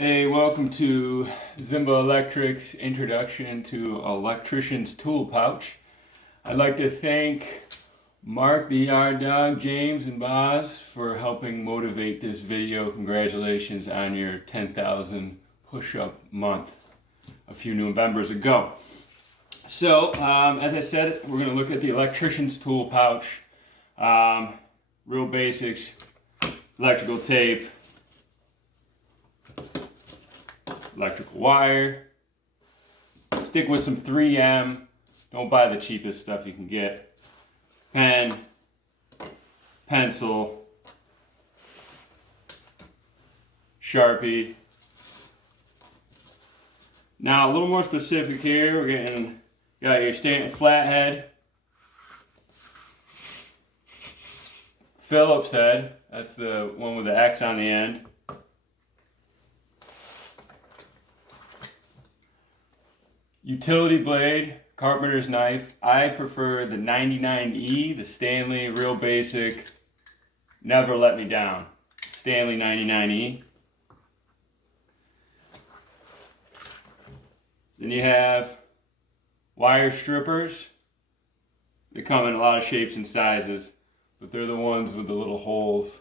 Hey, welcome to Ziemba Electric's Introduction to Electricians Tool Pouch. I'd like to thank Mark, the Yard Dog, James, and Boz for helping motivate this video. Congratulations on your 10,000 push-up month a few Novembers ago. So, as I said, we're going to look at the Electricians Tool Pouch. Real basics, electrical tape, electrical wire, stick with some 3M, don't buy the cheapest stuff you can get, pen, pencil, Sharpie. Now a little more specific here, got your standard flathead, Phillips head, that's the one with the X on the end. Utility blade, carpenter's knife. I prefer the 99E, the Stanley, real basic, never let me down. Stanley 99E. Then you have wire strippers. They come in a lot of shapes and sizes, but they're the ones with the little holes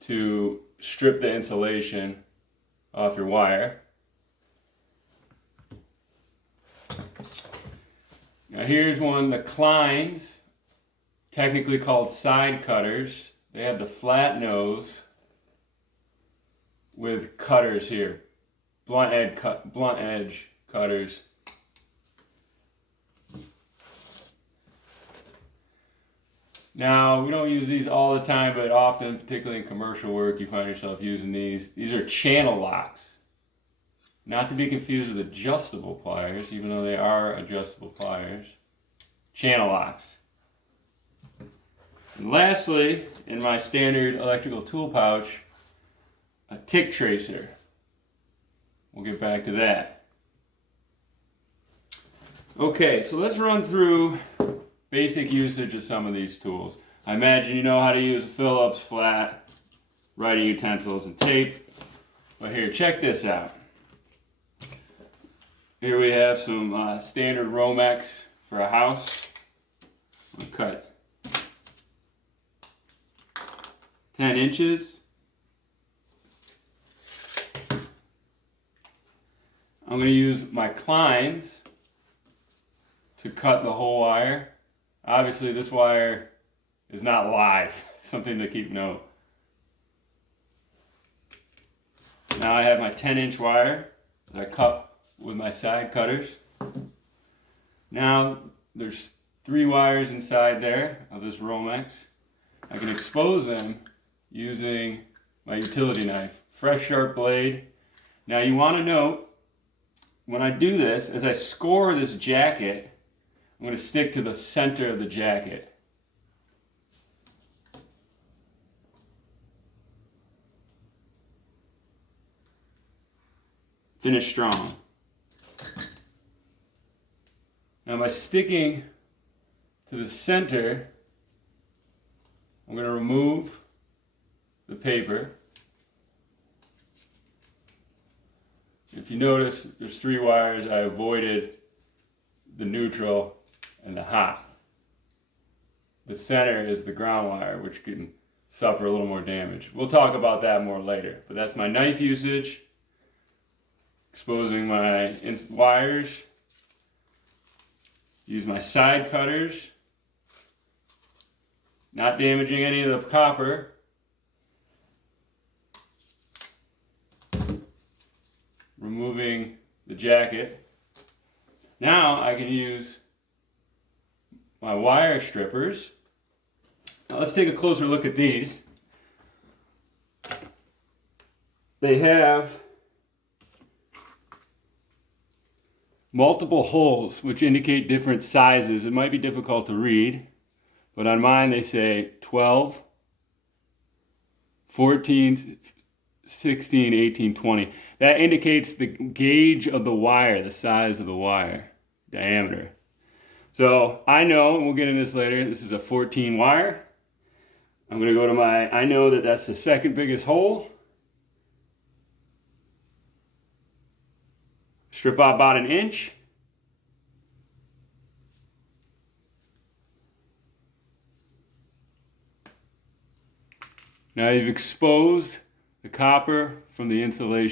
to strip the insulation off your wire. Now here's one, the Kleins, technically called side cutters. They have the flat nose with cutters here, blunt edge cutters. Now we don't use these all the time, but often, particularly in commercial work, you find yourself using these. These are channel locks. Not to be confused with adjustable pliers, even though they are adjustable pliers. Channel locks. And lastly, in my standard electrical tool pouch, a tick tracer. We'll get back to that. Okay, so let's run through basic usage of some of these tools. I imagine you know how to use a Phillips, flat, writing utensils, and tape. But here, check this out. Here we have some standard Romex for a house. I'll cut 10 inches. I'm going to use my Kleins to cut the whole wire. Obviously this wire is not live, something to keep note. Now I have my 10-inch wire that I cut with my side cutters. Now there's 3 wires inside there of this Romex. I can expose them using my utility knife, fresh sharp blade. Now you want to note, when I do this, as I score this jacket, I'm going to stick to the center of the jacket. Finish strong. Now by sticking to the center, I'm going to remove the paper. If you notice, there's 3 wires. I avoided the neutral and the hot. The center is the ground wire, which can suffer a little more damage. We'll talk about that more later. But that's my knife usage. Exposing my wires. Use my side cutters. Not damaging any of the copper. Removing the jacket. Now I can use my wire strippers. Now let's take a closer look at these. They have multiple holes which indicate different sizes. It might be difficult to read, but on mine they say 12, 14, 16, 18, 20. That indicates the gauge of the wire, the size of the wire, diameter. So I know, and we'll get into this later, this is a 14 wire. I'm going to go to I know that that's the second biggest hole. Strip out about 1 inch. Now you've exposed the copper from the insulation.